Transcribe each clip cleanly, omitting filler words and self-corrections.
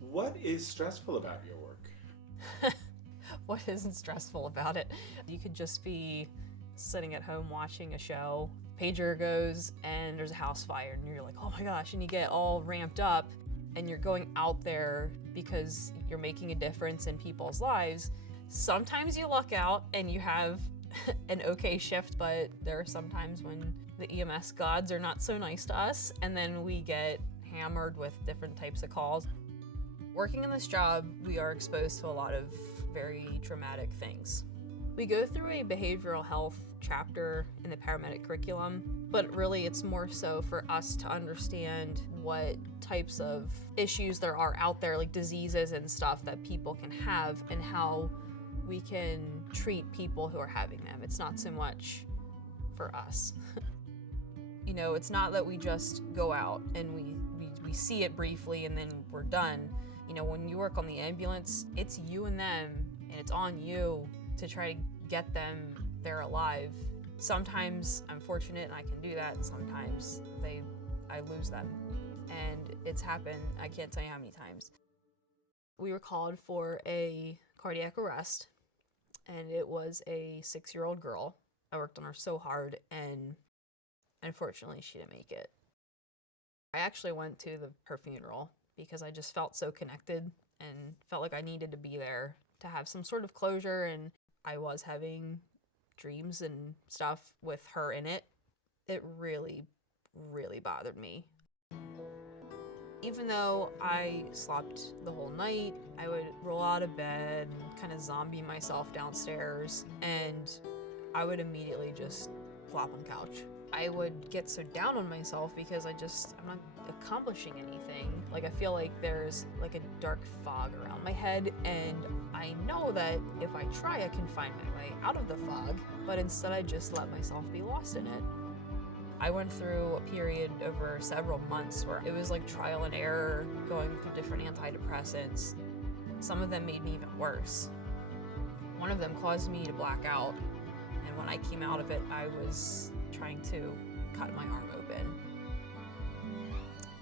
What is stressful about your work? What isn't stressful about it? You could just be sitting at home watching a show, pager goes and there's a house fire and you're like, oh my gosh, and you get all ramped up and you're going out there because you're making a difference in people's lives. Sometimes you luck out and you have an okay shift, but there are some times when the EMS gods are not so nice to us, and then we get hammered with different types of calls. Working in this job, we are exposed to a lot of very traumatic things. We go through a behavioral health chapter in the paramedic curriculum, but really it's more so for us to understand what types of issues there are out there, like diseases and stuff that people can have, and how we can treat people who are having them. It's not so much for us. You know, it's not that we just go out and we see it briefly and then we're done. You know, when you work on the ambulance, it's you and them, and it's on you to try to get them there alive. Sometimes I'm fortunate and I can do that, and sometimes I lose them. And it's happened, I can't tell you how many times. We were called for a cardiac arrest, and it was a 6-year-old girl. I worked on her so hard, and unfortunately she didn't make it. I actually went to her funeral because I just felt so connected and felt like I needed to be there to have some sort of closure, and I was having dreams and stuff with her in it. It really, really bothered me. Even though I slept the whole night, I would roll out of bed and kind of zombie myself downstairs, and I would immediately just flop on the couch. I would get so down on myself because I'm not accomplishing anything. Like, I feel like there's like a dark fog around my head, and I know that if I try, I can find my way out of the fog, but instead I just let myself be lost in it. I went through a period over several months where it was like trial and error, going through different antidepressants. Some of them made me even worse. One of them caused me to black out, and when I came out of it, I was trying to cut my arm open.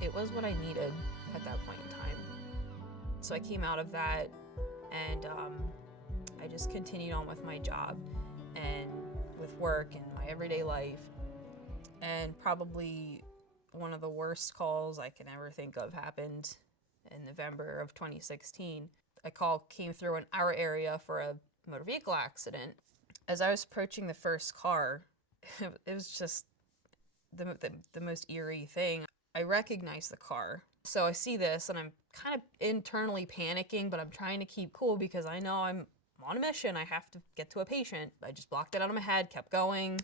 It was what I needed at that point in time. So I came out of that, and I just continued on with my job and with work and my everyday life. And probably one of the worst calls I can ever think of happened in November of 2016. A call came through in our area for a motor vehicle accident. As I was approaching the first car, it was just the most eerie thing. I recognized the car. So I see this and I'm kind of internally panicking, but I'm trying to keep cool because I know I'm on a mission. I have to get to a patient. I just blocked it out of my head, kept going,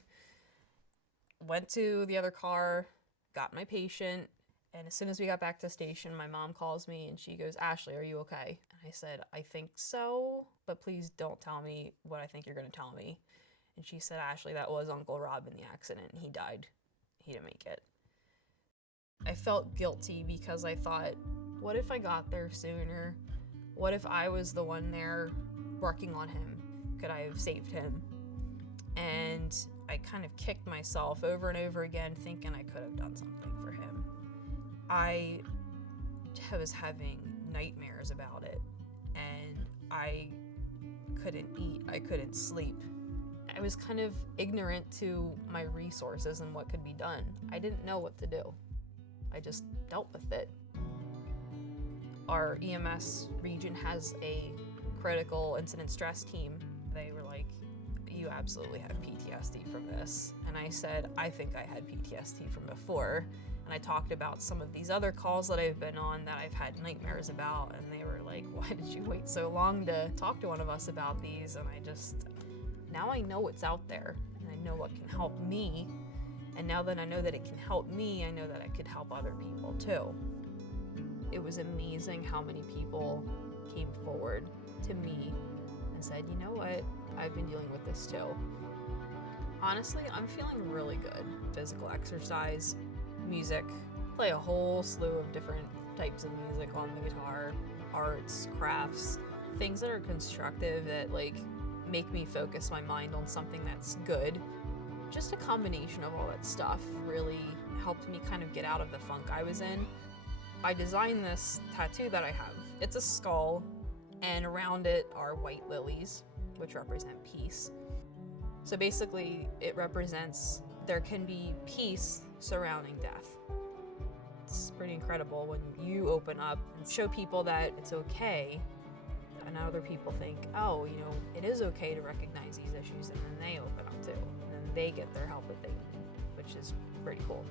went to the other car, got my patient, and as soon as we got back to the station, my mom calls me and she goes, "Ashley, are you okay?" And I said, "I think so, but please don't tell me what I think you're going to tell me." And she said, "Ashley, that was Uncle Rob in the accident, and he died. He didn't make it." I felt guilty because I thought, what if I got there sooner? What if I was the one there working on him? Could I have saved him? And I kind of kicked myself over and over again, thinking I could have done something for him. I was having nightmares about it, and I couldn't eat, I couldn't sleep. I was kind of ignorant to my resources and what could be done. I didn't know what to do. I just dealt with it. Our EMS region has a critical incident stress team. They were like, "You absolutely have PTSD from this." And I said, "I think I had PTSD from before." And I talked about some of these other calls that I've been on that I've had nightmares about, and they were like, "Why did you wait so long to talk to one of us about these?" And now I know what's out there, and I know what can help me. And now that I know that it can help me, I know that it could help other people too. It was amazing how many people came forward to me and said, "You know what? I've been dealing with this too." Honestly, I'm feeling really good. Physical exercise, music, play a whole slew of different types of music on the guitar, arts, crafts, things that are constructive that make me focus my mind on something that's good. Just a combination of all that stuff really helped me kind of get out of the funk I was in. I designed this tattoo that I have. It's a skull, and around it are white lilies, which represent peace. So basically, it represents there can be peace surrounding death. It's pretty incredible when you open up and show people that it's okay, and other people think, oh, you know, it is okay to recognize these issues, and then they open up too, and then they get their help that they need, which is pretty cool.